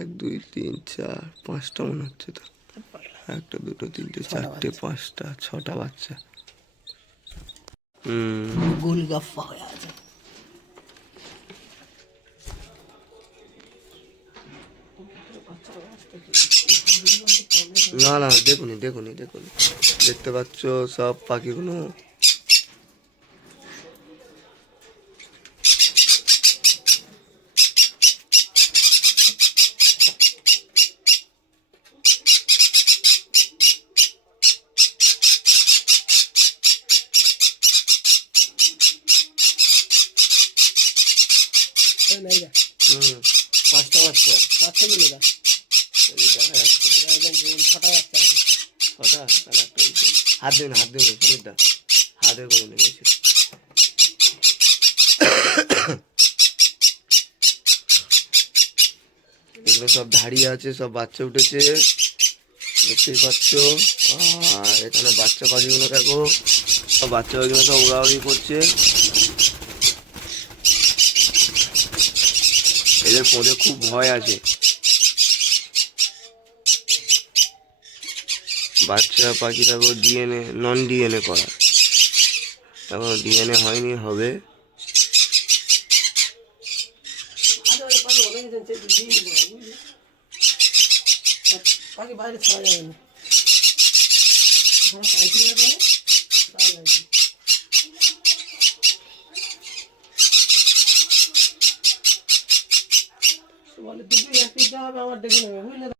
এক দুই তিন চার পাঁচটা মনে হচ্ছে তো। একটা দুটো তিনটে চারটে পাঁচটা ছটা বাচ্চা। গোলগাপ্পা হয়ে আছে। না না, দেখুনি দেখুনি দেখুনি, দেখতে পাচ্ছ সব পাখিগুলো। পাঁচটা বাচ্চা। বাচ্চা গুলো দা একদম গোল ছটা বাচ্চা আছে। ছটা, তাহলে একটা হাত দেবেন, হাত দেবেন, শরীরটা হাতে করে নিয়েছে। এগুলো সব দাঁড়িয়ে আছে, সব বাচ্চা উঠেছে দেখতেই পাচ্ছ। আর এখানে বাচ্চা পাখিগুলো দেখো, সব বাচ্চা পাখিগুলো সব উড়াউড়ি করছে। এদের পরে খুব ভয় আছে। বাচ্চা পাখি দেখো ডিএনএ, নন ডিএনএ করা, এখন ডিএনএ হয়নি, হবে। পাখি বাইরে ছাড়া যাবে না। বলে দুটোই এক পিস হবে, আমার দেখে নেবে বুঝলে।